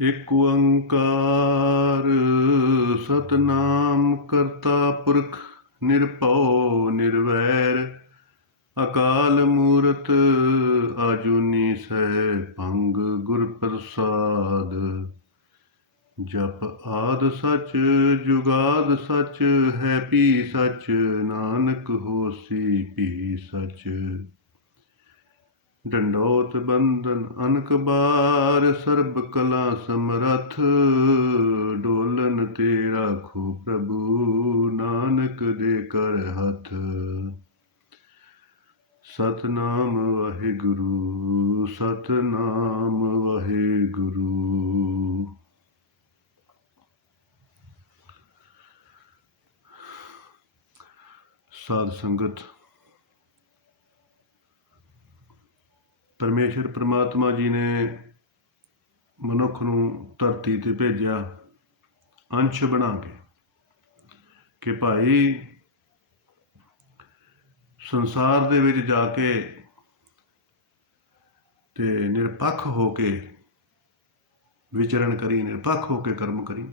एक ओंकार सतनाम करता पुरख निरभਉ निरवैर अकाल मूरत आजुनी सैभंग गुर प्रसाद जप आद सच जुगाद सच है भी सच नानक होसी भी सच डंडौत बंदन अनक बार सर्ब कला समरथ डोलन ते राखो प्रभु नानक दे कर हथ सतनाम वाहिगुरु सतनाम वाहिगुरु। साध संगत, परमेश्वर परमात्मा जी ने मनुख नूं धरती ते भेजिया अंश बना के कि भाई संसार दे विच जाके ते निरपक्ष हो के विचरण करी, निरपक्ष हो के कर्म करी।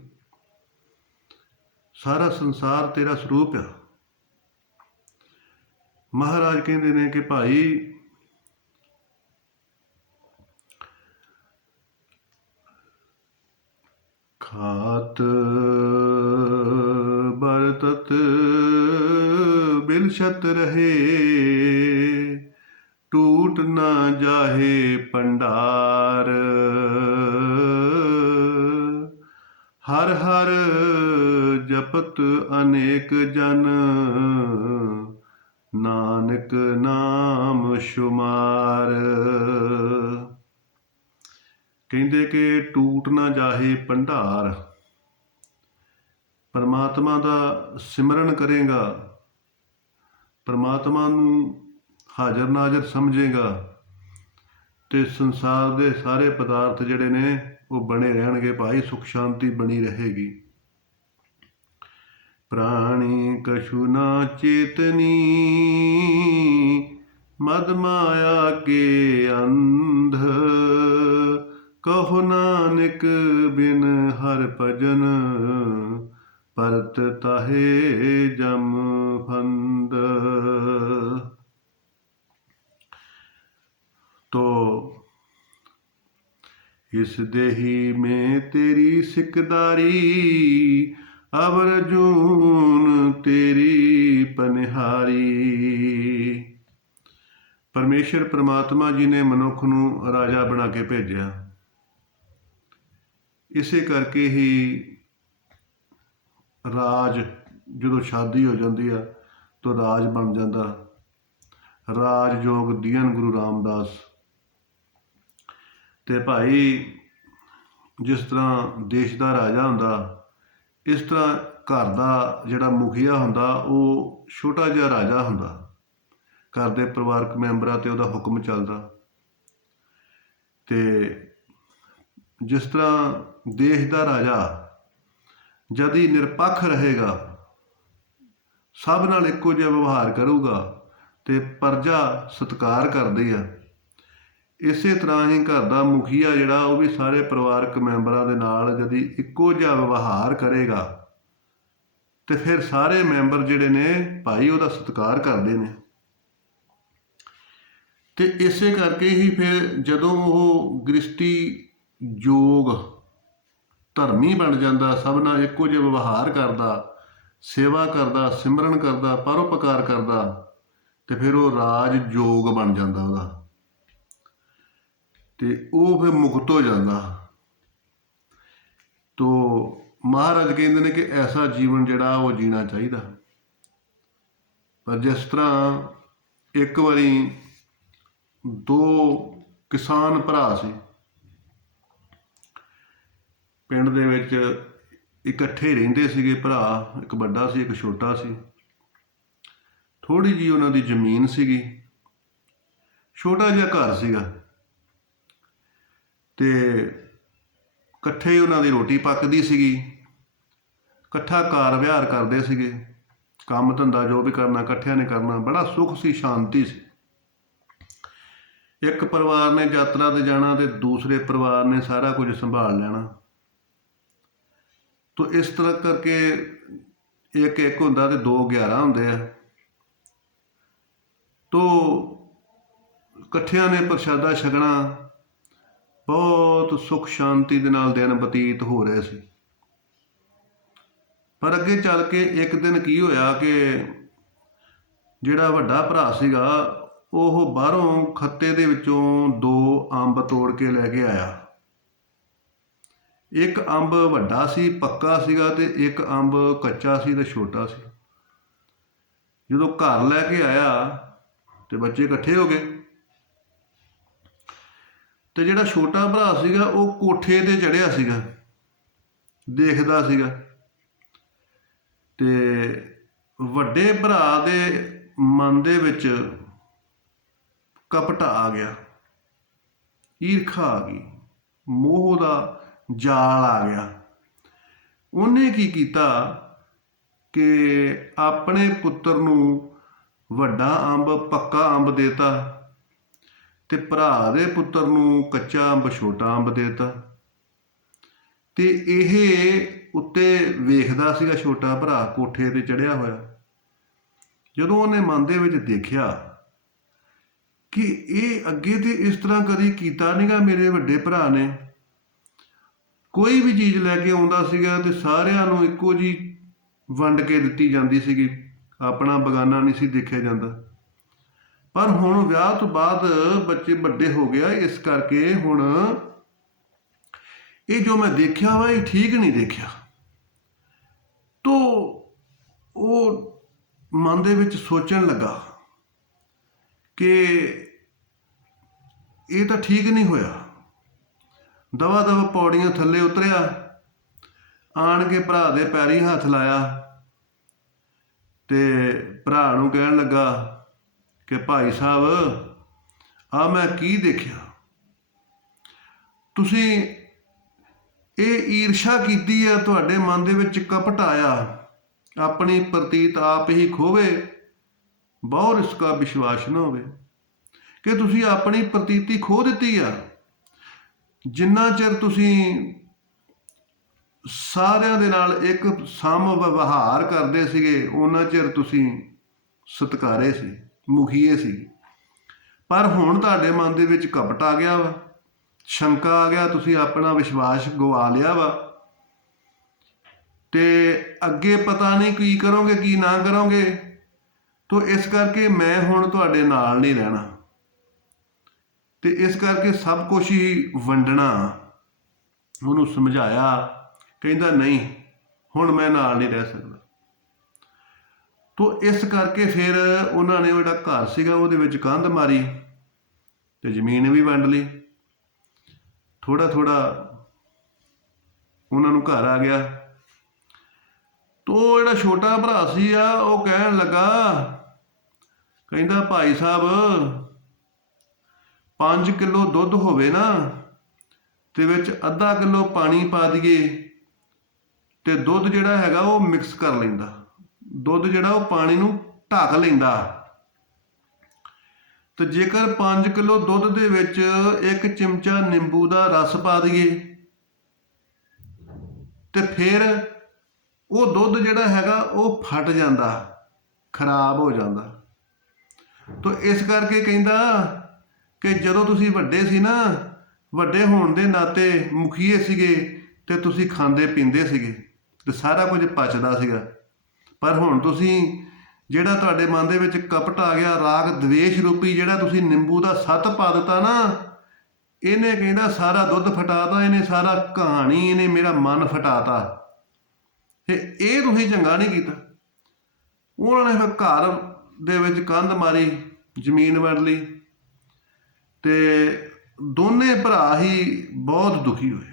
सारा संसार तेरा स्वरूप है। महाराज कहते ने कि भाई खात बरतत बिलशत रहे टूट ना जाहे भंडार हर हर जपत अनेक जन नानक नाम शुमार। कहते कि टूट ना जाहे भंडार। परमात्मा का सिमरन करेगा, परमात्मा नूं हाजर नाजर समझेगा तो संसार के सारे पदार्थ जिहड़े ने वो बने रहणगे। भाई सुख शांति बनी रहेगी। प्राणी कछु ना चेतनी मद माया के अंध कहो नानक बिन हर भजन परत ताहे जम फंद। तो इस देही में तेरी सिकदारी अवर जून तेरी पनिहारी। परमेश्वर परमात्मा जी ने मनुख नूं राजा बना के भेजा। इसे करके ही राज जो शादी हो जाती है तो राज बन जाता। राज योग दियन गुरु रामदास। ते भाई जिस तरह देश का राजा हुंदा इस तरह घर का जिहड़ा मुखिया हुंदा वो छोटा जिहा राजा हुंदा। घर के परिवारक मैंबरां ते उहदा हुक्म चलदा। ते जिस तरह देश का राजा जद ही निरपक्ष रहेगा, सब नाल इक्को जिहा व्यवहार करूगा ते प्रजा सत्कार करदी है। इसे तरह ही घर का मुखिया जिहड़ा वो भी सारे परिवारक मैंबरां दे नाल जद ही इक्को जिहा व्यवहार करेगा तो फिर सारे मैंबर जिहड़े ने भाई उहदा सत्कार करते हैं। तो इसे करके ही फिर जदों वो गृहस्थी योग धर्मी बन जाता, सब नाल इक्को जिहा व्यवहार करता, सेवा करता, सिमरन करता, परोपकार करता, तो फिर वो राज योग बन जाता उहदा ते वो फिर मुक्त हो जाता। तो महाराज कहते हैं कि ऐसा जीवन जिहड़ा वो जीना चाहिए। पर जिस तरह एक बारी दो किसान भरा सी पिंड दे विच इकट्ठे रहिंदे सीगे भरा, एक बड़ा सी एक छोटा सी। थोड़ी जी उन्हां दी जमीन सीगी, छोटा जिहा घर सीगा ते इकट्ठे ही उन्हां दी रोटी पकदी सीगी, इकट्ठा कार विहार करदे सीगे, काम धंधा जो भी करना इकट्ठिਆਂ ने करना, बड़ा सुख सी शांति सी। ਇੱਕ ਪਰਿਵਾਰ ਨੇ ਯਾਤਰਾ ਤੇ ਜਾਣਾ ਤੇ ਦੂਸਰੇ ਪਰਿਵਾਰ ਨੇ ਸਾਰਾ ਕੁਝ ਸੰਭਾਲ ਲੈਣਾ। ਤੋ ਇਸ ਤਰ੍ਹਾਂ ਕਰਕੇ ਇੱਕ ਇੱਕ ਹੁੰਦਾ ਤੇ 2 11 ਹੁੰਦੇ ਆ। ਤੋ ਇਕੱਠਿਆਂ ਨੇ ਪ੍ਰਸ਼ਾਦਾ ਛਕਣਾ, ਬਹੁਤ ਸੁੱਖ ਸ਼ਾਂਤੀ ਦੇ ਨਾਲ ਦਿਨ ਬਤੀਤ ਹੋ ਰਹੇ ਸੀ। ਪਰ ਅੱਗੇ ਚੱਲ ਕੇ ਇੱਕ ਦਿਨ ਕੀ ਹੋਇਆ ਕਿ ਜਿਹੜਾ ਵੱਡਾ ਭਰਾ ਸੀਗਾ ਉਹ ਬਾਹਰੋਂ ਖੱਤੇ ਦੇ ਵਿੱਚੋਂ 2 ਅੰਬ ਤੋੜ ਕੇ ਲੈ ਕੇ ਆਇਆ। ਇੱਕ ਅੰਬ ਵੱਡਾ ਸੀ, ਪੱਕਾ ਸੀਗਾ, ਤੇ ਇੱਕ ਅੰਬ ਕੱਚਾ ਸੀ ਤੇ ਛੋਟਾ ਸੀ। ਜਦੋਂ ਘਰ ਲੈ ਕੇ ਆਇਆ ਤੇ ਬੱਚੇ ਇਕੱਠੇ ਹੋ ਗਏ, ਤੇ ਜਿਹੜਾ ਛੋਟਾ ਭਰਾ ਸੀਗਾ ਉਹ ਕੋਠੇ ਤੇ ਚੜ੍ਹਿਆ ਸੀਗਾ, ਦੇਖਦਾ ਸੀਗਾ। ਤੇ ਵੱਡੇ ਭਰਾ ਦੇ ਮਨ ਦੇ ਵਿੱਚ ਕਪਟ ਆ ਗਿਆ, ਈਰਖਾ ਆ ਗਈ, ਮੋਹ ਦਾ ਜਾਲ ਆ ਗਿਆ। ਉਹਨੇ ਕੀ ਕੀਤਾ ਕਿ ਆਪਣੇ ਪੁੱਤਰ ਨੂੰ ਵੱਡਾ ਅੰਬ, ਪੱਕਾ ਅੰਬ ਦੇਤਾ, ਤੇ ਭਰਾ ਦੇ ਪੁੱਤਰ ਨੂੰ ਕੱਚਾ ਅੰਬ, ਛੋਟਾ ਅੰਬ ਦੇਤਾ। ਤੇ ਇਹ ਉੱਤੇ ਵੇਖਦਾ ਸੀਗਾ ਛੋਟਾ ਭਰਾ ਕੋਠੇ ਤੇ ਚੜ੍ਹਿਆ ਹੋਇਆ। ਜਦੋਂ ਉਹਨੇ ਮਨ ਦੇ ਵਿੱਚ ਦੇਖਿਆ ਕਿ ਇਹ ਅੱਗੇ ਤੇ ਇਸ ਤਰ੍ਹਾਂ ਕਦੀ ਕੀਤਾ ਨੀਗਾ ਮੇਰੇ ਵੱਡੇ ਭਰਾ ਨੇ, ਕੋਈ ਵੀ ਚੀਜ਼ ਲੈ ਕੇ ਆਉਂਦਾ ਸੀਗਾ ਤੇ ਸਾਰਿਆਂ ਨੂੰ ਇੱਕੋ ਜਿਹੀ ਵੰਡ ਕੇ ਦਿੱਤੀ ਜਾਂਦੀ ਸੀਗੀ, ਆਪਣਾ ਬਗਾਨਾ ਨਹੀਂ ਸੀ ਦੇਖਿਆ ਜਾਂਦਾ। ਪਰ ਹੁਣ ਵਿਆਹ ਤੋਂ ਬਾਅਦ ਬੱਚੇ ਵੱਡੇ ਹੋ ਗਿਆ, ਇਸ ਕਰਕੇ ਹੁਣ ਇਹ ਜੋ ਮੈਂ ਦੇਖਿਆ ਵਾ ਇਹ ਠੀਕ ਨਹੀਂ ਦੇਖਿਆ। ਤੋ ਉਹ ਮਨ ਦੇ ਵਿੱਚ ਸੋਚਣ ਲੱਗਾ ਕਿ ਇਹ ਤਾਂ ਠੀਕ ਨਹੀਂ ਹੋਇਆ। ਦਵਾ ਦਵਾ ਪੌੜੀਆਂ ਥੱਲੇ ਉਤਰਿਆ, ਆਣ ਕੇ ਭਰਾ ਦੇ ਪੈਰੀਂ ਹੱਥ ਲਾਇਆ ਤੇ ਭਰਾ ਨੂੰ ਕਹਿਣ ਲੱਗਾ ਕਿ ਭਾਈ ਸਾਹਿਬ, ਆ ਮੈਂ ਕੀ ਦੇਖਿਆ? ਤੁਸੀਂ ਇਹ ਈਰਸ਼ਾ ਕੀਤੀ ਹੈ, ਤੁਹਾਡੇ ਮਨ ਦੇ ਵਿੱਚ ਕਪਟ ਆਇਆ, ਆਪਣੀ ਪ੍ਰਤੀਤ ਆਪ ਹੀ ਖੋਵੇ, ਬਹੁਰ ਇਸਕਾ ਵਿਸ਼ਵਾਸ ਨਾ ਹੋਵੇ। ਕਿ ਤੁਸੀਂ ਆਪਣੀ ਪ੍ਰਤੀਤੀ ਖੋ ਦਿੱਤੀ ਆ। ਜਿੰਨਾ ਚਿਰ ਤੁਸੀਂ ਸਾਰਿਆਂ ਦੇ ਨਾਲ ਇੱਕ ਸਮ ਵਿਵਹਾਰ ਕਰਦੇ ਸੀਗੇ, ਉਹਨਾਂ ਚਿਰ ਤੁਸੀਂ ਸਤਿਕਾਰੇ ਸੀ, ਮੁਖੀਏ ਸੀ। ਪਰ ਹੁਣ ਤੁਹਾਡੇ ਮਨ ਦੇ ਵਿੱਚ ਕਪਟ ਆ ਗਿਆ ਵਾ, ਸ਼ੰਕਾ ਆ ਗਿਆ, ਤੁਸੀਂ ਆਪਣਾ ਵਿਸ਼ਵਾਸ ਗਵਾ ਲਿਆ ਵਾ, ਤੇ ਅੱਗੇ ਪਤਾ ਨਹੀਂ ਕੀ ਕਰੋਗੇ ਕੀ ਨਾ ਕਰੋਗੇ। ਤੋ ਇਸ ਕਰਕੇ ਮੈਂ ਹੁਣ ਤੁਹਾਡੇ ਨਾਲ ਨਹੀਂ ਰਹਿਣਾ, ਤੇ ਇਸ ਕਰਕੇ ਸਭ ਕੁਛ ਹੀ ਵੰਡਣਾ। ਉਹਨੂੰ ਸਮਝਾਇਆ, ਕਹਿੰਦਾ ਨਹੀਂ ਹੁਣ ਮੈਂ ਨਾਲ ਨਹੀਂ ਰਹਿ ਸਕਦਾ। ਤੋ ਇਸ ਕਰਕੇ ਫਿਰ ਉਹਨਾਂ ਨੇ ਉਹ ਜਿਹੜਾ ਘਰ ਸੀਗਾ ਉਹਦੇ ਵਿੱਚ ਕੰਧ ਮਾਰੀ ਤੇ ਜ਼ਮੀਨ ਵੀ ਵੰਡ ਲਈ। ਥੋੜਾ ਥੋੜਾ ਉਹਨਾਂ ਨੂੰ ਘਰ ਆ ਗਿਆ। ਤੋ ਜਿਹੜਾ ਛੋਟਾ ਭਰਾ ਸੀ ਆ ਉਹ ਕਹਿਣ ਲੱਗਾ, ਕਹਿੰਦਾ ਭਾਈ ਸਾਹਿਬ 5 ਕਿਲੋ ਦੁੱਧ ਹੋਵੇ ਨਾ ਤੇ ਵਿੱਚ ਅੱਧਾ ਕਿਲੋ ਪਾਣੀ ਪਾ ਦਈਏ ਤੇ ਦੁੱਧ ਜਿਹੜਾ ਹੈਗਾ ਉਹ ਮਿਕਸ ਕਰ ਲੈਂਦਾ, ਦੁੱਧ ਜਿਹੜਾ ਉਹ ਪਾਣੀ ਨੂੰ ਢੱਕ ਲੈਂਦਾ। ਤੇ ਜੇਕਰ 5 ਕਿਲੋ ਦੁੱਧ ਦੇ ਵਿੱਚ 1 ਚਮਚਾ ਨਿੰਬੂ ਦਾ ਰਸ ਪਾ ਦਈਏ ਤੇ ਫਿਰ ਉਹ ਦੁੱਧ ਜਿਹੜਾ ਹੈਗਾ ਉਹ ਫਟ ਜਾਂਦਾ, ਖਰਾਬ ਹੋ ਜਾਂਦਾ। ਤੋ ਇਸ ਕਰਕੇ ਕਹਿੰਦਾ ਕਿ ਜਦੋਂ ਤੁਸੀਂ ਵੱਡੇ ਸੀ ਨਾ, ਵੱਡੇ ਹੋਣ ਦੇ ਨਾਤੇ ਮੁਖੀਏ ਸੀਗੇ ਤੇ ਤੁਸੀਂ ਖਾਂਦੇ ਪੀਂਦੇ ਸੀਗੇ ਤੇ ਸਾਰਾ ਕੁਝ ਪਚਦਾ ਸੀਗਾ। ਪਰ ਹੁਣ ਤੁਸੀਂ ਜਿਹੜਾ ਤੁਹਾਡੇ ਮਨ ਦੇ ਵਿੱਚ ਕਪਟ ਆ ਗਿਆ, ਰਾਗ ਦਵੇਸ਼ ਰੂਪੀ ਜਿਹੜਾ ਤੁਸੀਂ ਨਿੰਬੂ ਦਾ ਸੱਤ ਪਾ ਦਿੱਤਾ ਨਾ, ਇਹਨੇ ਕਹਿੰਦਾ ਸਾਰਾ ਦੁੱਧ ਫਟਾਤਾ, ਇਹਨੇ ਸਾਰਾ ਕਹਾਣੀ, ਇਹਨੇ ਮੇਰਾ ਮਨ ਫਟਾਤਾ, ਤੇ ਇਹ ਤੁਸੀਂ ਚੰਗਾ ਨਹੀਂ ਕੀਤਾ। ਉਹਨਾਂ ਨੇ ਫਿਰ ਘਰ ਦੇ ਵਿੱਚ ਕੰਧ ਮਾਰੀ, ਜ਼ਮੀਨ ਵੰਡ ਲਈ, ਤੇ ਦੋਨੇ ਭਰਾ ਹੀ ਬਹੁਤ ਦੁਖੀ ਹੋਏ।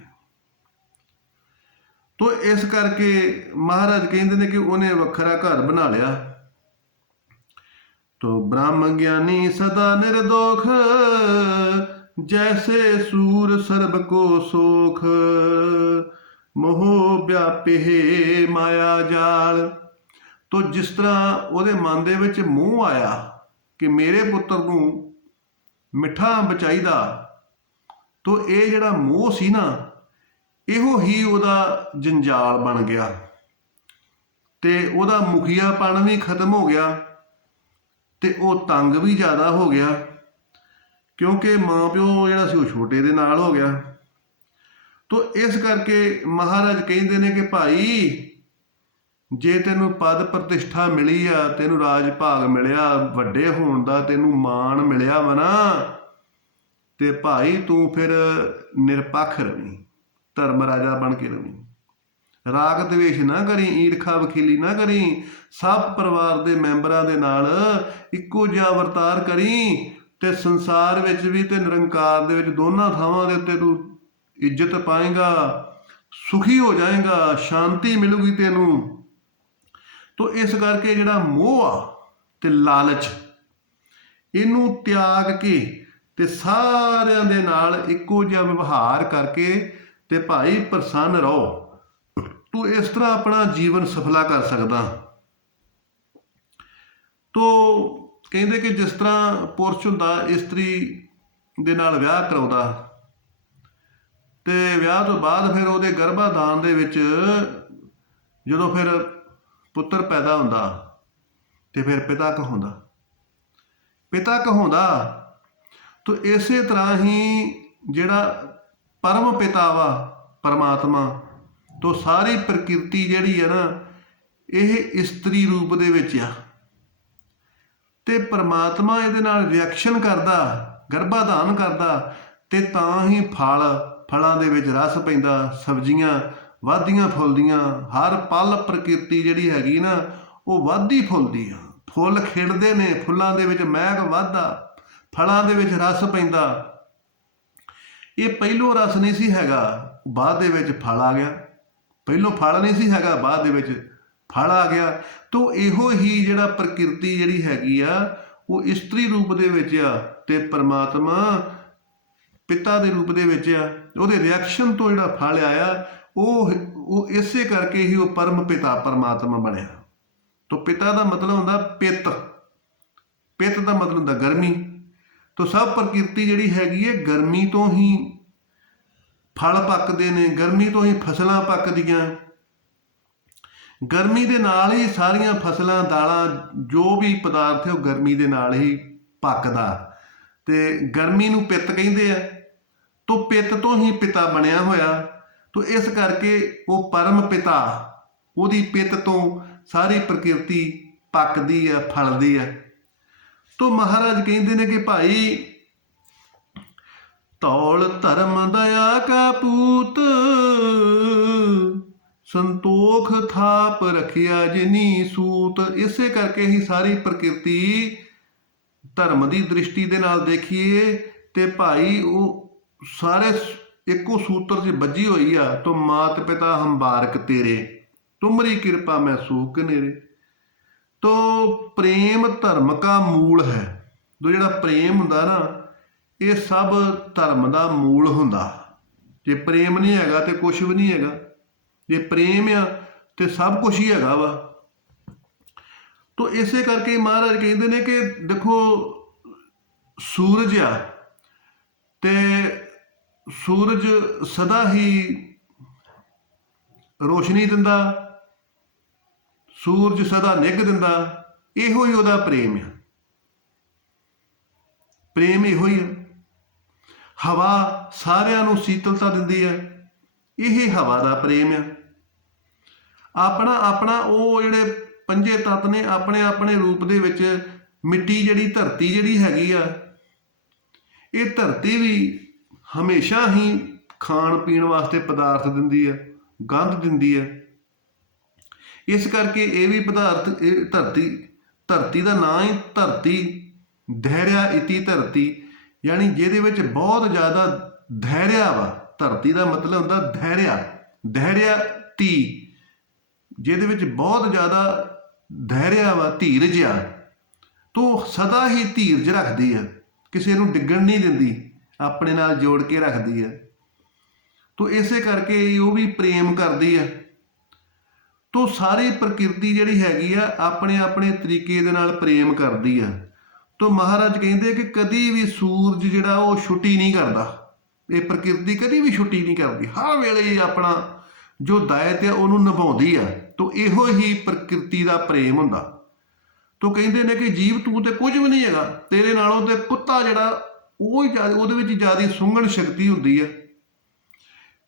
ਤੋ ਇਸ ਕਰਕੇ ਮਹਾਰਾਜ ਕਹਿੰਦੇ ਨੇ ਕਿ ਉਹਨੇ ਵੱਖਰਾ ਘਰ ਬਣਾ ਲਿਆ। ਤੋ ਬ੍ਰਹਮ ਗਿਆਨੀ ਸਦਾ ਨਿਰਦੋਖ, ਜੈਸੇ ਸੂਰ ਸਰਬ ਕੋ ਸੋਖ, ਮੋਹ ਵਿਆਪੇ ਮਾਇਆ ਜਾਲ। ਤੋ ਜਿਸ ਤਰ੍ਹਾਂ ਉਹਦੇ ਮਨ ਦੇ ਵਿੱਚ ਮੋਹ ਆਇਆ ਕਿ ਮੇਰੇ ਪੁੱਤਰ ਨੂੰ ਮਿੱਠਾ ਅੰਬ ਚਾਹੀਦਾ। ਤੋ ਇਹ ਜਿਹੜਾ ਮੋਹ ਸੀ ਨਾ, ਇਹੋ ਹੀ ਉਹਦਾ ਜੰਜਾਲ ਬਣ ਗਿਆ ਤੇ ਉਹਦਾ ਮੁਖੀਆਪਣ ਵੀ ਖਤਮ ਹੋ ਗਿਆ ਤੇ ਉਹ ਤੰਗ ਵੀ ਜ਼ਿਆਦਾ ਹੋ ਗਿਆ, ਕਿਉਂਕਿ ਮਾਂ ਪਿਓ ਜਿਹੜਾ ਸੀ ਉਹ ਛੋਟੇ ਦੇ ਨਾਲ ਹੋ ਗਿਆ। ਤੋ ਇਸ ਕਰਕੇ ਮਹਾਰਾਜ ਕਹਿੰਦੇ ਨੇ ਕਿ ਭਾਈ, ਜੇ ਤੈਨੂੰ ਪਦ ਪ੍ਰਤਿਸ਼ਠਾ ਮਿਲੀ ਆ, ਤੈਨੂੰ ਰਾਜ ਭਾਗ ਮਿਲਿਆ, ਵੱਡੇ ਹੋਣ ਦਾ ਤੈਨੂੰ ਮਾਣ ਮਿਲਿਆ ਵਾ ਨਾ, ਤੇ ਭਾਈ ਤੂੰ ਫਿਰ ਨਿਰਪੱਖ ਰਵੀਂ, ਧਰਮ ਰਾਜਾ ਬਣ ਕੇ ਰਵੀਂ। ਰਾਗ ਦਵੇਸ਼ ਨਾ ਕਰੀ, ਈਰਖਾ ਵਖੀਲੀ ਨਾ ਕਰੀ, ਸਭ ਪਰਿਵਾਰ ਦੇ ਮੈਂਬਰਾਂ ਦੇ ਨਾਲ ਇੱਕੋ ਜਿਹਾ ਵਰਤਾਰ ਕਰੀ, ਤੇ ਸੰਸਾਰ ਵਿੱਚ ਵੀ ਤੇ ਨਿਰੰਕਾਰ ਦੇ ਵਿੱਚ ਦੋਨਾਂ ਥਾਵਾਂ ਦੇ ਉੱਤੇ ਤੂੰ ਇੱਜ਼ਤ ਪਾਏਗਾ, ਸੁਖੀ ਹੋ ਜਾਏਗਾ, ਸ਼ਾਂਤੀ ਮਿਲੂਗੀ ਤੈਨੂੰ। ਤੋ ਇਸ ਕਰਕੇ ਜਿਹੜਾ ਮੋਹ ਆ ਤੇ ਲਾਲਚ, ਇਹਨੂੰ ਤਿਆਗ ਕੇ ਤੇ ਸਾਰਿਆਂ ਦੇ ਨਾਲ ਇੱਕੋ ਜਿਹਾ ਵਿਵਹਾਰ ਕਰਕੇ ਤੇ ਭਾਈ ਪ੍ਰਸੰਨ ਰਹੋ। ਤੂੰ ਇਸ ਤਰ੍ਹਾਂ ਆਪਣਾ ਜੀਵਨ ਸਫਲਾ ਕਰ ਸਕਦਾ। ਤੋ ਕਹਿੰਦੇ ਕਿ ਜਿਸ ਤਰ੍ਹਾਂ ਪੁਰਸ਼ ਹੁੰਦਾ ਇਸਤਰੀ ਦੇ ਨਾਲ ਵਿਆਹ ਕਰਾਉਂਦਾ, ਤੇ ਵਿਆਹ ਤੋਂ ਬਾਅਦ ਫਿਰ ਉਹਦੇ ਗਰਭਾਧਾਨ ਦੇ ਵਿੱਚ ਜਦੋਂ ਫਿਰ ਪੁੱਤਰ ਪੈਦਾ ਹੁੰਦਾ ਤੇ ਫਿਰ ਪਿਤਾ ਕਹਾਉਂਦਾ। ਤੋ ਇਸੇ ਤਰ੍ਹਾਂ ਹੀ ਜਿਹੜਾ ਪਰਮ ਪਿਤਾ ਵਾ ਪਰਮਾਤਮਾ, ਤੋ ਸਾਰੀ ਪ੍ਰਕਿਰਤੀ ਜਿਹੜੀ ਆ ਨਾ, ਇਹ ਇਸਤਰੀ ਰੂਪ ਦੇ ਵਿੱਚ ਆ, ਤੇ ਪਰਮਾਤਮਾ ਇਹਦੇ ਨਾਲ ਰਿਐਕਸ਼ਨ ਕਰਦਾ, ਗਰਭਾਧਾਨ ਕਰਦਾ, ਤੇ ਤਾਂ ਹੀ ਫਲਾਂ ਦੇ ਵਿੱਚ ਰਸ ਪੈਂਦਾ, ਸਬਜ਼ੀਆਂ ਵੱਧਦੀਆਂ ਫੁੱਲਦੀਆਂ। ਹਰ ਪਲ ਪ੍ਰਕਿਰਤੀ ਜਿਹੜੀ ਹੈਗੀ ਨਾ, ਉਹ ਵੱਧਦੀ ਫੁੱਲਦੀ ਆ। ਫੁੱਲ ਖਿੜਦੇ ਨੇ, ਫੁੱਲਾਂ ਦੇ ਵਿੱਚ ਮਹਿਕ ਵੱਧਦਾ, ਫਲਾਂ ਦੇ ਵਿੱਚ ਰਸ ਪੈਂਦਾ। ਇਹ ਪਹਿਲੋਂ ਰਸ ਨਹੀਂ ਸੀ ਹੈਗਾ, ਬਾਅਦ ਦੇ ਵਿੱਚ ਫਲ ਆ ਗਿਆ। ਪਹਿਲੋਂ ਫਲ ਨਹੀਂ ਸੀ ਹੈਗਾ, ਬਾਅਦ ਦੇ ਵਿੱਚ ਫਲ ਆ ਗਿਆ। ਤੋ ਇਹੋ ਹੀ ਜਿਹੜਾ ਪ੍ਰਕਿਰਤੀ ਜਿਹੜੀ ਹੈਗੀ ਆ, ਉਹ ਇਸਤਰੀ ਰੂਪ ਦੇ ਵਿੱਚ ਆ, ਤੇ ਪਰਮਾਤਮਾ ਪਿਤਾ ਦੇ ਰੂਪ ਦੇ ਵਿੱਚ ਆ। ਉਹਦੇ ਰਿਐਕਸ਼ਨ ਤੋਂ ਜਿਹੜਾ ਫਲ ਆਇਆ, ਉਹ ਇਸੇ ਕਰਕੇ ਹੀ ਉਹ ਪਰਮ ਪਿਤਾ ਪਰਮਾਤਮਾ ਬਣਿਆ। ਤੋ ਪਿਤਾ ਦਾ ਮਤਲਬ ਹੁੰਦਾ ਪਿੱਤ ਦਾ ਮਤਲਬ ਹੁੰਦਾ ਗਰਮੀ। ਤੋ ਸਭ ਪ੍ਰਕਿਰਤੀ ਜਿਹੜੀ ਹੈਗੀ ਹੈ, ਗਰਮੀ ਤੋਂ ਹੀ ਫਲ ਪੱਕਦੇ ਨੇ, ਗਰਮੀ ਤੋਂ ਹੀ ਫਸਲਾਂ ਪੱਕਦੀਆਂ, ਗਰਮੀ ਦੇ ਨਾਲ ਹੀ ਸਾਰੀਆਂ ਫਸਲਾਂ, ਦਾਲਾਂ, ਜੋ ਵੀ ਪਦਾਰਥ ਹੈ ਉਹ ਗਰਮੀ ਦੇ ਨਾਲ ਹੀ ਪੱਕਦਾ, ਤੇ ਗਰਮੀ ਨੂੰ ਪਿੱਤ ਕਹਿੰਦੇ ਆ। ਤੋ ਪਿੱਤ ਤੋਂ ਹੀ ਪਿਤਾ ਬਣਿਆ ਹੋਇਆ। ਤੋ ਇਸ ਕਰਕੇ ਉਹ ਪਰਮ ਪਿਤਾ, ਉਹਦੀ ਪਿੱਤ ਤੋਂ ਸਾਰੀ ਪ੍ਰਕਿਰਤੀ ਪੱਕਦੀ ਹੈ, ਫਲਦੀ ਹੈ। ਤੋ ਮਹਾਰਾਜ ਕਹਿੰਦੇ ਨੇ ਕਿ ਭਾਈ, ਤੌਲ ਧਰਮ ਦਇਆ ਕਾ ਪੂਤ, ਸੰਤੋਖ ਥਾਪ ਰੱਖਿਆ ਜਿਨੀ ਸੂਤ। ਇਸੇ ਕਰਕੇ ਹੀ ਸਾਰੀ ਪ੍ਰਕਿਰਤੀ ਧਰਮ ਦੀ ਦ੍ਰਿਸ਼ਟੀ ਦੇ ਨਾਲ ਦੇਖੀਏ ਤੇ ਭਾਈ ਉਹ ਸਾਰੇ ਇੱਕੋ ਸੂਤਰ 'ਚ ਬੱਝੀ ਹੋਈ ਆ। ਤੋ ਮਾਤ ਪਿਤਾ ਹੰਬਾਰਕ ਤੇਰੇ, ਤੁਮਰੀ ਕਿਰਪਾ ਮੈਂ ਸੂਖ ਨੇਰੇ। ਤੋ ਪ੍ਰੇਮ ਧਰਮ ਕਾ ਮੂਲ ਹੈ। ਜੋ ਜਿਹੜਾ ਪ੍ਰੇਮ ਹੁੰਦਾ ਨਾ, ਇਹ ਸਭ ਧਰਮ ਦਾ ਮੂਲ ਹੁੰਦਾ। ਜੇ ਪ੍ਰੇਮ ਨਹੀਂ ਹੈਗਾ ਤੇ ਕੁਛ ਵੀ ਨਹੀਂ ਹੈਗਾ, ਜੇ ਪ੍ਰੇਮ ਆ ਤੇ ਸਭ ਕੁਛ ਹੀ ਹੈਗਾ ਵਾ। ਤੋ ਇਸੇ ਕਰਕੇ ਮਹਾਰਾਜ ਕਹਿੰਦੇ ਨੇ ਕਿ ਦੇਖੋ, ਸੂਰਜ ਆ, ਤੇ ਸੂਰਜ ਸਦਾ ਹੀ ਰੋਸ਼ਨੀ ਦਿੰਦਾ, ਸੂਰਜ ਸਦਾ ਨਿੱਘ ਦਿੰਦਾ। ਇਹੋ ਹੀ ਉਹਦਾ ਪ੍ਰੇਮ ਆ। ਪ੍ਰੇਮ ਇਹੋ ਹੀ ਆ। ਹਵਾ ਸਾਰਿਆਂ ਨੂੰ ਸ਼ੀਤਲਤਾ ਦਿੰਦੀ ਹੈ, ਇਹ ਹਵਾ ਦਾ ਪ੍ਰੇਮ ਆ। ਆਪਣਾ ਉਹ ਜਿਹੜੇ ਪੰਜੇ ਤੱਤ ਨੇ, ਆਪਣੇ ਆਪਣੇ ਰੂਪ ਦੇ ਵਿੱਚ ਮਿੱਟੀ ਜਿਹੜੀ, ਧਰਤੀ ਜਿਹੜੀ ਹੈਗੀ ਆ, ਇਹ ਧਰਤੀ ਵੀ ਹਮੇਸ਼ਾ ਹੀ ਖਾਣ ਪੀਣ ਵਾਸਤੇ ਪਦਾਰਥ ਦਿੰਦੀ ਹੈ, ਗੰਧ ਦਿੰਦੀ ਹੈ। ਇਸ ਕਰਕੇ ਇਹ ਵੀ ਪਦਾਰਥ, ਇਹ ਧਰਤੀ ਦਾ ਨਾਂ ਹੀ ਧਰਤੀ, ਧੈਰਿਆ ਇਤੀ ਧਰਤੀ, ਯਾਨੀ ਜਿਹਦੇ ਵਿੱਚ ਬਹੁਤ ਜ਼ਿਆਦਾ ਧੈਰਿਆ ਵਾ। ਧਰਤੀ ਦਾ ਮਤਲਬ ਹੁੰਦਾ ਧੈਰਿਆ ਤੀ, ਜਿਹਦੇ ਵਿੱਚ ਬਹੁਤ ਜ਼ਿਆਦਾ ਧੈਰਿਆ ਵਾ, ਧੀਰਜ ਆ। ਤੋ ਸਦਾ ਹੀ ਧੀਰਜ ਰੱਖਦੀ ਹੈ, ਕਿਸੇ ਨੂੰ ਡਿੱਗਣ ਨਹੀਂ ਦਿੰਦੀ, ਆਪਣੇ ਨਾਲ ਜੋੜ ਕੇ ਰੱਖਦੀ ਹੈ। ਤੋ ਇਸੇ ਕਰਕੇ ਉਹ ਵੀ ਪ੍ਰੇਮ ਕਰਦੀ ਹੈ। ਤੋ ਸਾਰੀ ਪ੍ਰਕਿਰਤੀ ਜਿਹੜੀ ਹੈਗੀ ਆ, ਆਪਣੇ ਆਪਣੇ ਤਰੀਕੇ ਦੇ ਨਾਲ ਪ੍ਰੇਮ ਕਰਦੀ ਆ। ਤੋ ਮਹਾਰਾਜ ਕਹਿੰਦੇ ਕਿ ਕਦੀ ਵੀ ਸੂਰਜ ਜਿਹੜਾ ਉਹ ਛੁੱਟੀ ਨਹੀਂ ਕਰਦਾ, ਇਹ ਪ੍ਰਕਿਰਤੀ ਕਦੀ ਵੀ ਛੁੱਟੀ ਨਹੀਂ ਕਰਦੀ, ਹਰ ਵੇਲੇ ਆਪਣਾ ਜੋ ਦਾਇਤ ਆ ਉਹਨੂੰ ਨਿਭਾਉਂਦੀ ਆ। ਤੋ ਇਹੋ ਹੀ ਪ੍ਰਕਿਰਤੀ ਦਾ ਪ੍ਰੇਮ ਹੁੰਦਾ। ਤੋ ਕਹਿੰਦੇ ਨੇ ਕਿ ਜੀਵ ਤੂੰ ਤੇ ਕੁਝ ਵੀ ਨਹੀਂ ਹੈਗਾ, ਤੇਰੇ ਨਾਲੋਂ ਤੇ ਕੁੱਤਾ ਜਿਹੜਾ ਉਹ ਹੀ ਜ਼ਿਆਦਾ, ਉਹਦੇ ਵਿੱਚ ਜ਼ਿਆਦਾ ਸੁੰਘਣ ਸ਼ਕਤੀ ਹੁੰਦੀ ਹੈ,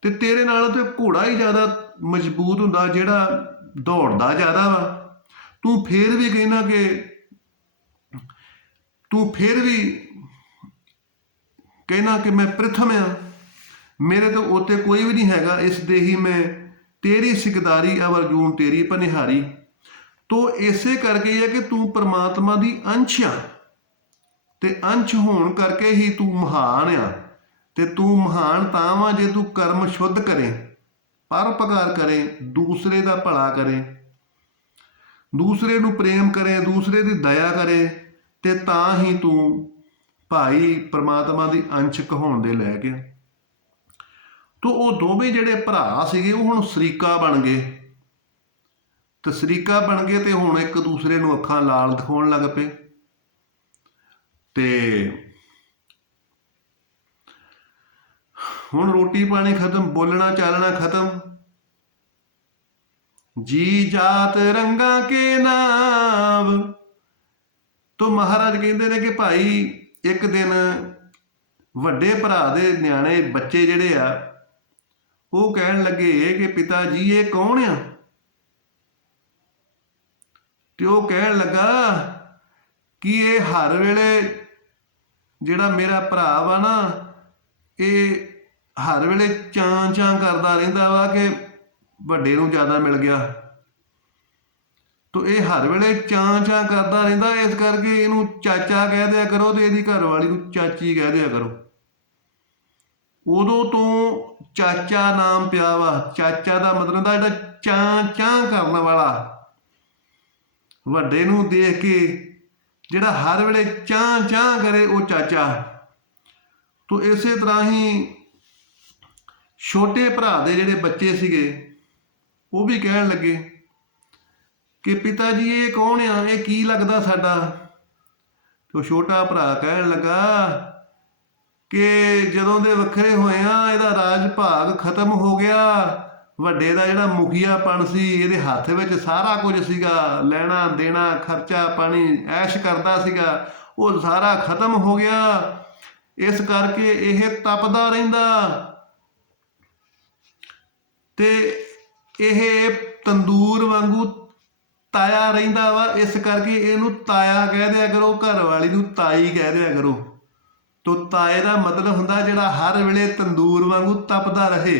ਤੇ ਤੇਰੇ ਨਾਲੋਂ ਤੇ ਘੋੜਾ ਹੀ ਜ਼ਿਆਦਾ ਮਜ਼ਬੂਤ ਹੁੰਦਾ ਜਿਹੜਾ ਦੌੜਦਾ ਜ਼ਿਆਦਾ ਵਾ। ਤੂੰ ਫੇਰ ਵੀ ਕਹਿੰਦਾ ਕਿ ਤੂੰ ਫੇਰ ਵੀ ਕਹਿਣਾ ਕਿ ਮੈਂ ਪ੍ਰਥਮ ਆ, ਮੇਰੇ ਤੋਂ ਉੱਤੇ ਕੋਈ ਵੀ ਨਹੀਂ ਹੈਗਾ, ਇਸ ਦੇ ਹੀ ਮੈਂ ਤੇਰੀ ਸਿਕਦਾਰੀ ਅਵਰਜੂਨ ਤੇਰੀ ਭਨਿਹਾਰੀ। ਤੋ ਇਸੇ ਕਰਕੇ ਹੀ ਹੈ ਕਿ ਤੂੰ ਪਰਮਾਤਮਾ ਦੀ ਅੰਸ਼ ਆ, ਤੇ ਅੰਸ਼ ਹੋਣ ਕਰਕੇ ਹੀ ਤੂੰ ਮਹਾਨ ਆ। ਤੇ ਤੂੰ ਮਹਾਨ ਤਾਂ ਵਾ ਜੇ ਤੂੰ ਕਰਮ ਸ਼ੁੱਧ ਕਰੇ, ਪਰਉਪਕਾਰ ਕਰੇ, ਦੂਸਰੇ ਦਾ ਭਲਾ ਕਰੇ, ਦੂਸਰੇ ਨੂੰ ਪ੍ਰੇਮ ਕਰੇ, ਦੂਸਰੇ ਦੀ ਦਇਆ ਕਰੇ, ਤੇ ਤਾਂ ਹੀ ਤੂੰ ਭਾਈ ਪਰਮਾਤਮਾ ਦੀ ਅੰਸ਼ ਕਹਾਉਣ ਦੇ ਲੈ ਗਿਆ। ਤੋ ਉਹ ਦੋਵੇਂ ਜਿਹੜੇ ਭਰਾ ਸੀਗੇ ਉਹ ਹੁਣ ਸ਼ਰੀਕਾ ਬਣ ਗਏ, ਤੇ ਸ਼ਰੀਕਾ ਬਣ ਗਏ ਤੇ ਹੁਣ ਇੱਕ ਦੂਸਰੇ ਨੂੰ ਅੱਖਾਂ ਲਾਲ ਦਿਖਾਉਣ ਲੱਗ ਪਏ। ਤੇ ਹੁਣ ਰੋਟੀ ਪਾਣੀ ਖਤਮ, ਬੋਲਣਾ ਚਾਲਣਾ ਖਤਮ, ਜੀ ਜਾਤ ਰੰਗਾ ਕੇ ਨਾਮ। ਤੋ ਮਹਾਰਾਜ ਕਹਿੰਦੇ ਨੇ ਕਿ ਭਾਈ ਇੱਕ ਦਿਨ ਵੱਡੇ ਭਰਾ ਦੇ ਨਿਆਣੇ ਬੱਚੇ ਜਿਹੜੇ ਆ ਉਹ ਕਹਿਣ ਲੱਗੇ ਕਿ ਪਿਤਾ ਜੀ ਇਹ ਕੌਣ ਆ? ਤੇ ਉਹ ਕਹਿਣ ਲੱਗਾ ਕਿ ਇਹ ਹਰ ਵੇਲੇ ਜਿਹੜਾ ਮੇਰਾ ਭਰਾ ਵਾ ਨਾ, ਇਹ ਹਰ ਵੇਲੇ ਚਾਂ ਚਾਂ ਕਰਦਾ ਰਹਿੰਦਾ ਵਾ ਕਿ ਵੱਡੇ ਨੂੰ ਜ਼ਿਆਦਾ ਮਿਲ ਗਿਆ। ਤੋ ਇਹ ਹਰ ਵੇਲੇ ਚਾਂ ਚਾਂ ਕਰਦਾ ਰਹਿੰਦਾ, ਇਸ ਕਰਕੇ ਇਹਨੂੰ ਚਾਚਾ ਕਹਿ ਦਿਆ ਕਰੋ ਤੇ ਇਹਦੀ ਘਰਵਾਲੀ ਨੂੰ ਚਾਚੀ ਕਹਿ ਦਿਆ ਕਰੋ। ਉਦੋਂ ਤੋਂ ਚਾਚਾ ਨਾਮ ਪਿਆ ਵਾ। ਚਾਚਾ ਦਾ ਮਤਲਬ ਹੁੰਦਾ ਜਿਹੜਾ ਚਾਂ ਚਾਂ ਕਰਨ ਵਾਲਾ, ਵੱਡੇ ਨੂੰ ਦੇਖ ਕੇ ਜਿਹੜਾ ਹਰ ਵੇਲੇ ਚਾਂ ਚਾਂ ਕਰੇ ਉਹ ਚਾਚਾ। ਤੋ ਇਸੇ ਤਰ੍ਹਾਂ ਹੀ ਛੋਟੇ ਭਰਾ ਦੇ ਜਿਹੜੇ ਬੱਚੇ ਸੀਗੇ ਉਹ ਵੀ ਕਹਿਣ ਲੱਗੇ ਕਿ ਪਿਤਾ ਜੀ ਇਹ ਕੌਣ ਆ, ਇਹ ਕੀ ਲੱਗਦਾ ਸਾਡਾ? ਤੇ ਉਹ ਛੋਟਾ ਭਰਾ ਕਹਿਣ ਲੱਗਾ ਕਿ ਜਦੋਂ ਦੇ ਵੱਖਰੇ ਹੋਏ ਆ ਇਹਦਾ ਰਾਜ ਭਾਗ ਖਤਮ ਹੋ ਗਿਆ, ਵੱਡੇ ਦਾ ਜਿਹੜਾ ਮੁਖੀਆਪਣ ਸੀ, ਇਹਦੇ ਹੱਥ ਵਿੱਚ ਸਾਰਾ ਕੁਝ ਸੀਗਾ, ਲੈਣਾ ਦੇਣਾ ਖਰਚਾ ਪਾਣੀ ਐਸ਼ ਕਰਦਾ ਸੀਗਾ, ਉਹ ਸਾਰਾ ਖਤਮ ਹੋ ਗਿਆ। ਇਸ ਕਰਕੇ ਇਹ ਤਪਦਾ ਰਹਿੰਦਾ ਤੇ ਇਹ ਤੰਦੂਰ ਵਾਂਗੂ ਤਾਇਆ ਰਹਿੰਦਾ ਵਾ, ਇਸ ਕਰਕੇ ਇਹਨੂੰ ਤਾਇਆ ਕਹਿ ਦਿਆ ਕਰੋ, ਘਰ ਵਾਲੀ ਨੂੰ ਤਾਈ ਕਹਿ ਦਿਆ ਕਰੋ। ਤੋ ਤਾਏ ਦਾ ਮਤਲਬ ਹੁੰਦਾ ਜਿਹੜਾ ਹਰ ਵੇਲੇ ਤੰਦੂਰ ਵਾਂਗੂ ਤਪਦਾ ਰਹੇ।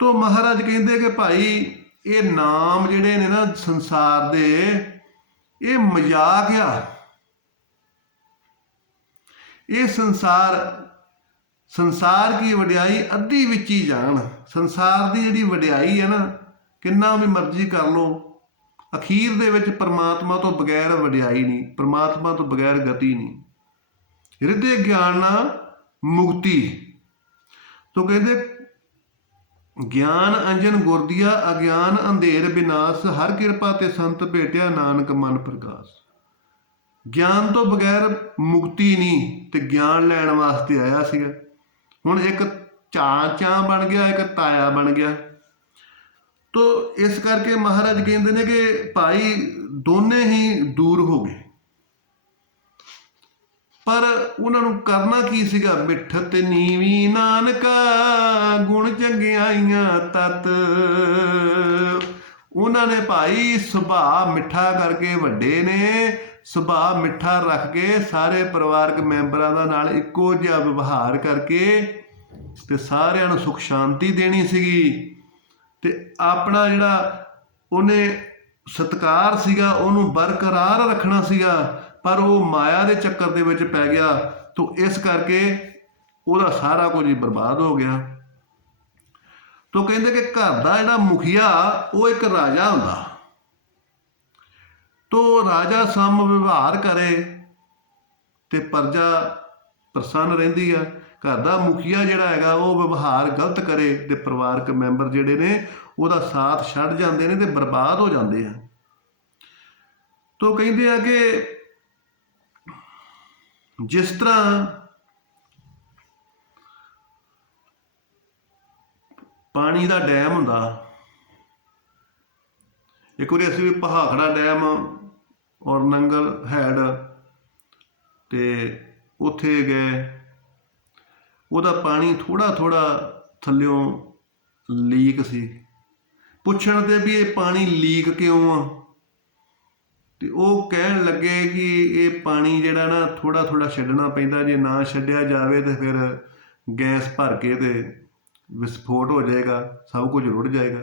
ਤੋ ਮਹਾਰਾਜ ਕਹਿੰਦੇ ਕਿ ਭਾਈ ਇਹ ਨਾਮ ਜਿਹੜੇ ਨੇ ਨਾ ਸੰਸਾਰ ਦੇ, ਇਹ ਮਜ਼ਾਕ ਆ। ਇਹ ਸੰਸਾਰ ਕੀ ਵਡਿਆਈ ਅੱਧੀ ਵਿੱਚ ਹੀ ਜਾਣ। ਸੰਸਾਰ ਦੀ ਜਿਹੜੀ ਵਡਿਆਈ ਹੈ ਨਾ, ਕਿੰਨਾ ਵੀ ਮਰਜ਼ੀ ਕਰ ਲਓ, ਅਖੀਰ ਦੇ ਵਿੱਚ ਪਰਮਾਤਮਾ ਤੋਂ ਬਗੈਰ ਵਡਿਆਈ ਨਹੀਂ, ਪਰਮਾਤਮਾ ਤੋਂ ਬਗੈਰ ਗਤੀ ਨਹੀਂ। ਹਿਰਦੇ ਗਿਆਨ ਮੁਕਤੀ। ਤੋ ਕਹਿੰਦੇ ਗਿਆਨ ਅੰਜਨ ਗੁਰਦੀਆ ਅਗਿਆਨ ਅੰਧੇਰ ਵਿਨਾਸ਼, ਹਰ ਕਿਰਪਾ ਤੇ ਸੰਤ ਭੇਟਿਆ ਨਾਨਕ ਮਨ ਪ੍ਰਕਾਸ਼। ਗਿਆਨ ਤੋਂ ਬਗੈਰ ਮੁਕਤੀ ਨਹੀਂ, ਤੇ ਗਿਆਨ ਲੈਣ ਵਾਸਤੇ ਆਇਆ ਸੀਗਾ। ਹੁਣ ਇੱਕ ਚਾਂ ਬਣ ਗਿਆ, ਇੱਕ ਤਾਇਆ ਬਣ ਗਿਆ। ਤੋ ਇਸ ਕਰਕੇ ਮਹਾਰਾਜ ਕਹਿੰਦੇ ਨੇ ਕਿ ਭਾਈ ਦੋਨੇ ਹੀ ਦੂਰ ਹੋ ਗਏ, ਪਰ ਉਹਨਾਂ ਨੂੰ ਕਰਨਾ ਕੀ ਸੀਗਾ? ਮਿੱਠਤ ਨੀਵੀਂ ਨਾਨਕਾ ਗੁਣ ਚੰਗਿਆਈਆਂ ਤਤ। ਉਹਨਾਂ ਨੇ ਭਾਈ ਸੁਭਾਅ ਮਿੱਠਾ ਕਰਕੇ, ਵੱਡੇ ਨੇ ਸੁਭਾਅ ਮਿੱਠਾ ਰੱਖ ਕੇ, ਸਾਰੇ ਪਰਿਵਾਰਕ ਮੈਂਬਰਾਂ ਦਾ ਨਾਲ ਇੱਕੋ ਜਿਹਾ ਵਿਵਹਾਰ ਕਰਕੇ ਤੇ ਸਾਰਿਆਂ ਨੂੰ ਸੁੱਖ ਸ਼ਾਂਤੀ ਦੇਣੀ ਸੀਗੀ। ਤੇ ਆਪਣਾ ਜਿਹੜਾ ਉਹਨੇ ਸਤਿਕਾਰ ਸੀਗਾ ਉਹਨੂੰ ਬਰਕਰਾਰ ਰੱਖਣਾ ਸੀਗਾ, ਪਰ ਉਹ ਮਾਇਆ ਦੇ ਚੱਕਰ ਦੇ ਵਿੱਚ ਪੈ ਗਿਆ। ਤੋ ਇਸ ਕਰਕੇ ਉਹਦਾ ਸਾਰਾ ਕੁਝ ਹੀ ਬਰਬਾਦ ਹੋ ਗਿਆ। ਤੋ ਕਹਿੰਦੇ ਕਿ ਘਰ ਦਾ ਜਿਹੜਾ ਮੁਖੀਆ ਉਹ ਇੱਕ ਰਾਜਾ ਹੁੰਦਾ। ਤੋ ਰਾਜਾ ਸਮ ਵਿਵਹਾਰ ਕਰੇ ਤੇ ਪ੍ਰਜਾ ਪ੍ਰਸੰਨ ਰਹਿੰਦੀ ਆ। ਘਰ ਦਾ ਮੁਖੀਆ ਜਿਹੜਾ ਹੈਗਾ ਉਹ ਵਿਵਹਾਰ ਗਲਤ ਕਰੇ ਤੇ ਪਰਿਵਾਰਕ ਮੈਂਬਰ ਜਿਹੜੇ ਨੇ ਉਹਦਾ ਸਾਥ ਛੱਡ ਜਾਂਦੇ ਨੇ ਤੇ ਬਰਬਾਦ ਹੋ ਜਾਂਦੇ ਆ। ਤੋ ਕਹਿੰਦੇ ਆ ਕਿ ਜਿਸ ਤਰ੍ਹਾਂ ਪਾਣੀ ਦਾ ਡੈਮ ਹੁੰਦਾ, ਇੱਕ ਵਾਰੀ ਅਸੀਂ ਵੀ ਪਹਾਖੜਾ ਡੈਮ ਔਰ ਨੰਗਲ ਹੈਡ ਤੇ ਉੱਥੇ ਗਏ। ਉਹਦਾ ਪਾਣੀ ਥੋੜ੍ਹਾ ਥੋੜ੍ਹਾ ਥੱਲਿਓਂ ਲੀਕ ਸੀ। ਪੁੱਛਣ ਤੇ ਵੀ ਇਹ ਪਾਣੀ ਲੀਕ ਕਿਉਂ ਆ, ਤੇ ਉਹ ਕਹਿਣ ਲੱਗੇ ਕਿ ਇਹ ਪਾਣੀ ਜਿਹੜਾ ਨਾ ਥੋੜ੍ਹਾ ਥੋੜ੍ਹਾ ਛੱਡਣਾ ਪੈਂਦਾ, ਜੇ ਨਾ ਛੱਡਿਆ ਜਾਵੇ ਤਾਂ ਫਿਰ ਗੈਸ ਭਰ ਕੇ ਤੇ ਵਿਸਫੋਟ ਹੋ ਜਾਏਗਾ, ਸਭ ਕੁਝ ਰੁੜ ਜਾਏਗਾ।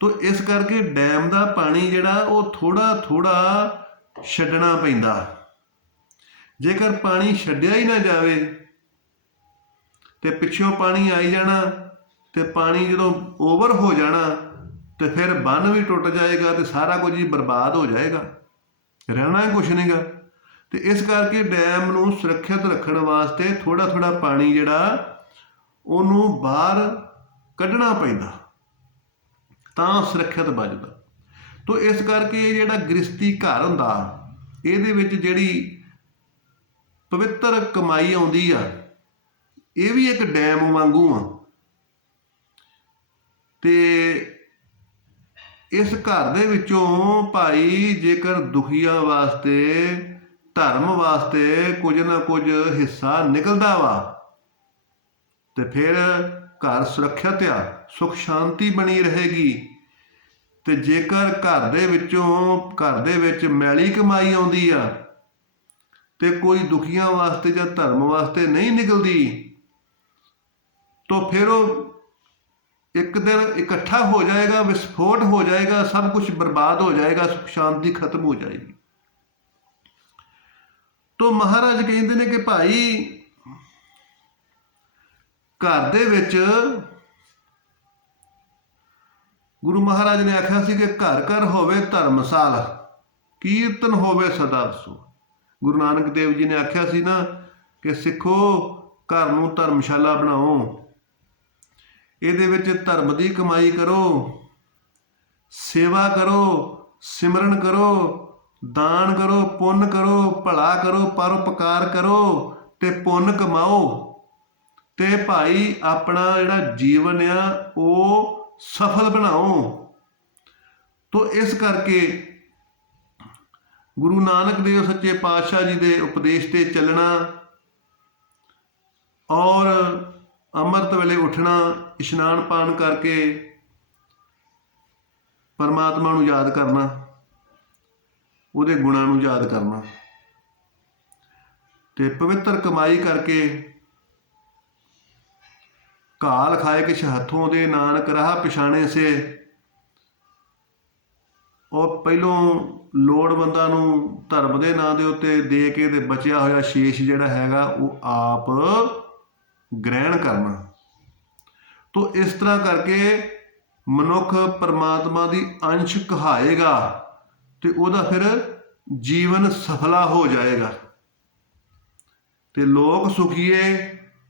ਤੋ ਇਸ ਕਰਕੇ ਡੈਮ ਦਾ ਪਾਣੀ ਜਿਹੜਾ ਉਹ ਥੋੜ੍ਹਾ ਥੋੜ੍ਹਾ ਛੱਡਣਾ ਪੈਂਦਾ। ਜੇਕਰ ਪਾਣੀ ਛੱਡਿਆ ਹੀ ਨਾ ਜਾਵੇ ਤੇ ਪਿੱਛੋਂ ਪਾਣੀ ਆਈ ਜਾਣਾ, ਤੇ ਪਾਣੀ ਜਦੋਂ ਓਵਰ ਹੋ ਜਾਣਾ ਤੇ ਫਿਰ ਬੰਨ੍ਹ ਵੀ ਟੁੱਟ ਜਾਏਗਾ ਤੇ ਸਾਰਾ ਕੁਝ ਹੀ ਬਰਬਾਦ ਹੋ ਜਾਏਗਾ, ਰਹਿਣਾ ਹੀ ਕੁਛ ਨਹੀਂਗਾ। ਤੇ ਇਸ ਕਰਕੇ ਡੈਮ ਨੂੰ ਸੁਰੱਖਿਅਤ ਰੱਖਣ ਵਾਸਤੇ ਥੋੜ੍ਹਾ ਥੋੜ੍ਹਾ ਪਾਣੀ ਜਿਹੜਾ ਉਹਨੂੰ ਬਾਹਰ ਕੱਢਣਾ ਪੈਂਦਾ, ਤਾਂ ਸੁਰੱਖਿਅਤ ਬਚਦਾ। ਤੋ ਇਸ ਕਰਕੇ ਇਹ ਜਿਹੜਾ ਗ੍ਰਸਤੀ ਘਰ ਹੁੰਦਾ, ਇਹਦੇ ਵਿੱਚ ਜਿਹੜੀ ਪਵਿੱਤਰ ਕਮਾਈ ਆਉਂਦੀ ਆ, ਇਹ ਵੀ ਇੱਕ ਡੈਮ ਵਾਂਗੂ ਆ। ਤੇ ਇਸ ਘਰ ਦੇ ਵਿੱਚੋਂ ਭਾਈ ਜੇਕਰ ਦੁਖੀਆਂ ਵਾਸਤੇ, ਧਰਮ ਵਾਸਤੇ ਕੁਝ ਨਾ ਕੁਝ ਹਿੱਸਾ ਨਿਕਲਦਾ ਵਾ ਤੇ ਫਿਰ ਘਰ ਸੁਰੱਖਿਅਤ ਆ, ਸੁੱਖ ਸ਼ਾਂਤੀ ਬਣੀ ਰਹੇਗੀ। ਤੇ ਜੇਕਰ ਘਰ ਦੇ ਵਿੱਚ ਮੈਲੀ ਕਮਾਈ ਆਉਂਦੀ ਆ ਤੇ ਕੋਈ ਦੁਖੀਆਂ ਵਾਸਤੇ ਜਾਂ ਧਰਮ ਵਾਸਤੇ ਨਹੀਂ ਨਿਕਲਦੀ, ਤਾਂ ਫਿਰ ਉਹ ਇੱਕ ਦਿਨ ਇਕੱਠਾ ਹੋ ਜਾਏਗਾ, ਵਿਸਫੋਟ ਹੋ ਜਾਏਗਾ, ਸਭ ਕੁਝ ਬਰਬਾਦ ਹੋ ਜਾਏਗਾ, ਸੁਖ ਸ਼ਾਂਤੀ ਖਤਮ ਹੋ ਜਾਏਗੀ। ਤੋ ਮਹਾਰਾਜ ਕਹਿੰਦੇ ਨੇ ਕਿ ਭਾਈ ਘਰ ਦੇ ਵਿੱਚ ਗੁਰੂ ਮਹਾਰਾਜ ਨੇ ਆਖਿਆ ਸੀ ਕਿ ਘਰ ਘਰ ਹੋਵੇ ਧਰਮਸਾਲ, ਕੀਰਤਨ ਹੋਵੇ ਸਦਾ ਵਸੋ। ਗੁਰੂ ਨਾਨਕ ਦੇਵ ਜੀ ਨੇ ਆਖਿਆ ਸੀ ਨਾ ਕਿ ਸਿੱਖੋ ਘਰ ਨੂੰ ਧਰਮਸ਼ਾਲਾ ਬਣਾਓ, ਇਹਦੇ ਵਿੱਚ ਧਰਮ ਦੀ ਕਮਾਈ ਕਰੋ, ਸੇਵਾ ਕਰੋ, ਸਿਮਰਨ ਕਰੋ, ਦਾਨ ਕਰੋ, ਪੁੰਨ ਕਰੋ, ਭਲਾ ਕਰੋ, ਪਰਉਪਕਾਰ ਕਰੋ ਤੇ ਪੁੰਨ ਕਮਾਓ, ਤੇ ਭਾਈ ਆਪਣਾ ਜਿਹੜਾ ਜੀਵਨ ਆ ਉਹ ਸਫਲ ਬਣਾਓ। ਤੋ ਇਸ ਕਰਕੇ ਗੁਰੂ ਨਾਨਕ ਦੇਵ ਸੱਚੇ ਪਾਤਸ਼ਾਹ ਜੀ ਦੇ ਉਪਦੇਸ਼ ਤੇ ਚੱਲਣਾ ਔਰ ਅੰਮ੍ਰਿਤ ਵੇਲੇ ਉੱਠਣਾ, ਇਸ਼ਨਾਨ ਪਾਨ ਕਰਕੇ ਪਰਮਾਤਮਾ ਨੂੰ ਯਾਦ ਕਰਨਾ, ਉਹਦੇ ਗੁਣਾਂ ਨੂੰ ਯਾਦ ਕਰਨਾ, ਤੇ ਪਵਿੱਤਰ ਕਮਾਈ ਕਰਕੇ ਕਾਲ ਖਾਏ ਕਿਛ ਹੱਥੋਂ ਦੇ, ਨਾਨਕ ਰਾਹ ਪਛਾਣੇ ਸੇ। ਉਹ ਪਹਿਲੋਂ ਲੋੜਵੰਦਾਂ ਨੂੰ ਧਰਮ ਦੇ ਨਾਂ ਦੇ ਉੱਤੇ ਦੇ ਕੇ ਤੇ ਬਚਿਆ ਹੋਇਆ ਸ਼ੇਸ਼ ਜਿਹੜਾ ਹੈਗਾ ਉਹ ਆਪ ਗ੍ਰਹਿਣ ਕਰਨਾ। ਤੋ ਇਸ ਤਰ੍ਹਾਂ ਕਰਕੇ ਮਨੁੱਖ ਪਰਮਾਤਮਾ ਦੀ ਅੰਸ਼ ਕਹਾਏਗਾ ਤੇ ਉਹਦਾ ਫਿਰ ਜੀਵਨ ਸਫਲਾ ਹੋ ਜਾਏਗਾ। ਤੇ ਲੋਕ ਸੁਖੀਏ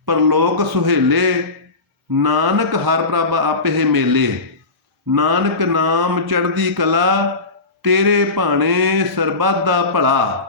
ਪਰਲੋਕ ਸੁਹੇਲੇ, ਨਾਨਕ ਹਰ ਪ੍ਰਭ ਆਪੇ ਮੇਲੇ। ਨਾਨਕ ਨਾਮ ਚੜ੍ਹਦੀ ਕਲਾ, ਤੇਰੇ ਭਾਣੇ ਸਰਬੱਤ ਦਾ ਭਲਾ।